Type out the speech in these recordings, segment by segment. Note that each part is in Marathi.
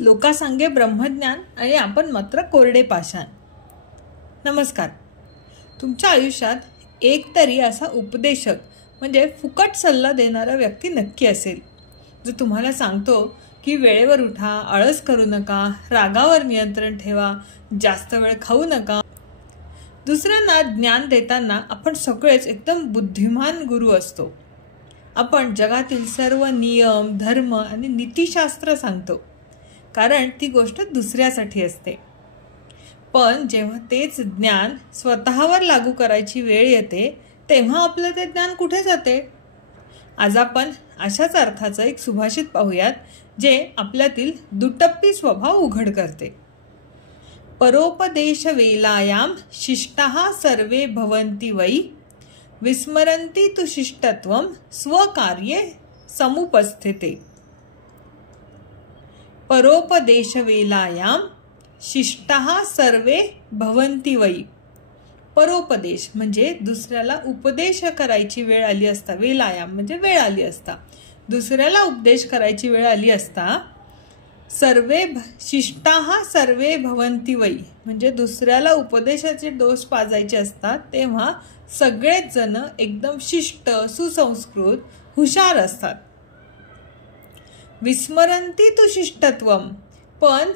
लोकांसांगे ब्रह्मज्ञान आणि आपण मात्र कोरडे पाषाण। नमस्कार। तुमच्या आयुष्यात एक तरी असा उपदेशक म्हणजे फुकट सल्ला देणारा व्यक्ती नक्की असेल, जो तुम्हाला सांगतो की वेळेवर उठा, आळस करू नका, रागावर नियंत्रण ठेवा, जास्त वेळ खाऊ नका। दुसऱ्यांना ज्ञान देताना आपण सगळेच एकदम बुद्धिमान गुरु असतो। आपण जगातील सर्व नियम, धर्म आणि नीतिशास्त्र सांगतो, कारण ती गोष्ट दुसऱ्यासाठी असते। पण जेव्हा तेच ज्ञान स्वतःवर लागू करायची वेळ येते, तेव्हा आपलं ते ज्ञान कुठे जाते? आज आपण अशाच अर्थाचं एक सुभाषित पाहूयात, जे आपल्यातील दुटप्पी स्वभाव उघड करते। परोपदेश वेलायाम शिष्टाः सर्वे भवन्ति वै, विस्मरन्ति तु शिष्टत्वं स्वकार्ये समुपस्थिते। परोपदेश वेलायाम शिष्टाः सर्वे भवन्ति वै। परोपदेश म्हणजे दुसऱ्याला उपदेश करायची वेळ आली असता, वेलायाम म्हणजे वेळ आली असता, दुसऱ्याला उपदेश करायची वेळ आली असता, शिष्टाः सर्वे भवन्ति वै म्हणजे दुसऱ्याला उपदेशाचे डोस पाजायचे असतात, तेव्हा सगळेच जण एकदम शिष्ट, सुसंस्कृत, हुशार असतात। विस्मरन्ति तु शिष्टत्वम, पण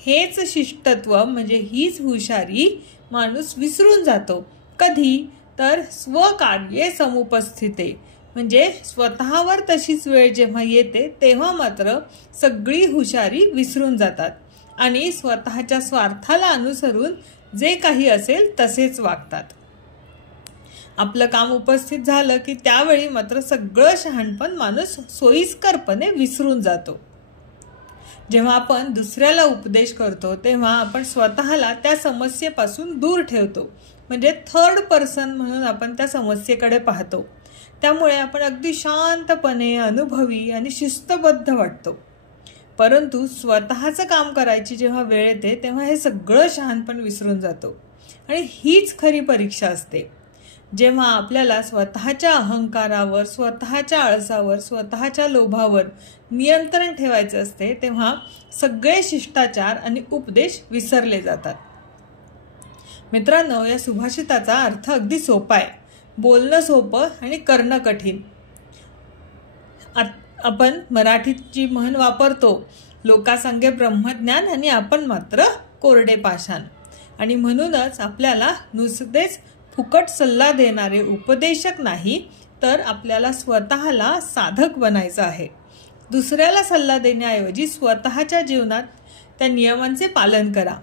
हेच शिष्टत्व म्हणजे हीच हुशारी माणूस विसरून जातो। कधी? तर स्वकार्ये समुपस्थिते, म्हणजे स्वतःवर तशीच वेळ जेव्हा येते तेव्हा मात्र सगळी हुशारी विसरून जातात आणि स्वतःच्या स्वार्थाला अनुसरून जे काही असेल तसेच वागतात। आपलं काम उपस्थित झालं की त्यावेळी मात्र सगळं शहाणपण माणूस सोयीस्करपणे विसरून जातो। जेव्हा आपण दुसऱ्याला उपदेश करतो तेव्हा आपण स्वतःला त्या समस्येपासून दूर ठेवतो, म्हणजे थर्ड पर्सन म्हणून आपण त्या समस्येकडे पाहतो। त्यामुळे आपण अगदी शांतपणे, अनुभवी आणि शिस्तबद्ध वाटतो। परंतु स्वतःचं काम करायची जेव्हा वेळ येते तेव्हा हे सगळं शहाणपण विसरून जातो आणि हीच खरी परीक्षा असते। जेव्हा आपल्याला स्वतःच्या अहंकारावर, स्वतःच्या आळसावर, स्वतःच्या लोभावर नियंत्रण ठेवायचे असते, तेव्हा सगळे शिष्टाचार आणि उपदेश विसरले जातात। मित्रांनो, या सुभाषिताचा अर्थ अगदी सोपा आहे, बोलणं सोपं आणि करणं कठीण। आपण मराठीत जी म्हण वापरतो, लोकांसांगे ब्रह्मज्ञान आणि आपण मात्र कोरडे पाषाण, आणि म्हणूनच आपल्याला नुसतेच फुकट सल्ला देणारे उपदेशक नाही, तर आपल्याला स्वतःला साधक बनायचं आहे। दुसऱ्याला सल्ला देण्याऐवजी स्वतःच्या जीवनात त्या नियमांचे पालन करा।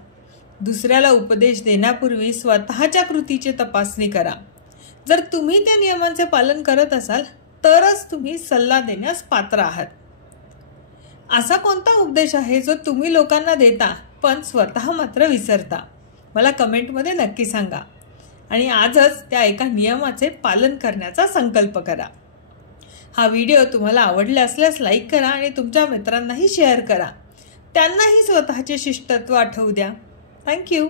दुसऱ्याला उपदेश देण्यापूर्वी स्वतःच्या कृतीची तपासणी करा। जर तुम्ही त्या नियमांचे पालन करत असाल तरच तुम्ही सल्ला देण्यास पात्र आहात। असा कोणता उपदेश आहे जो तुम्ही लोकांना देता पण स्वतः मात्र विसरता? मला कमेंटमध्ये नक्की सांगा आणि आजच त्या एका नियमाचे पालन करण्याचा संकल्प करा। हा व्हिडिओ तुम्हाला आवडला असल्यास लाईक करा आणि तुमच्या मित्रांनाही शेअर करा, त्यांनाही स्वतःचे शिष्टत्व आठवू द्या। थँक्यू।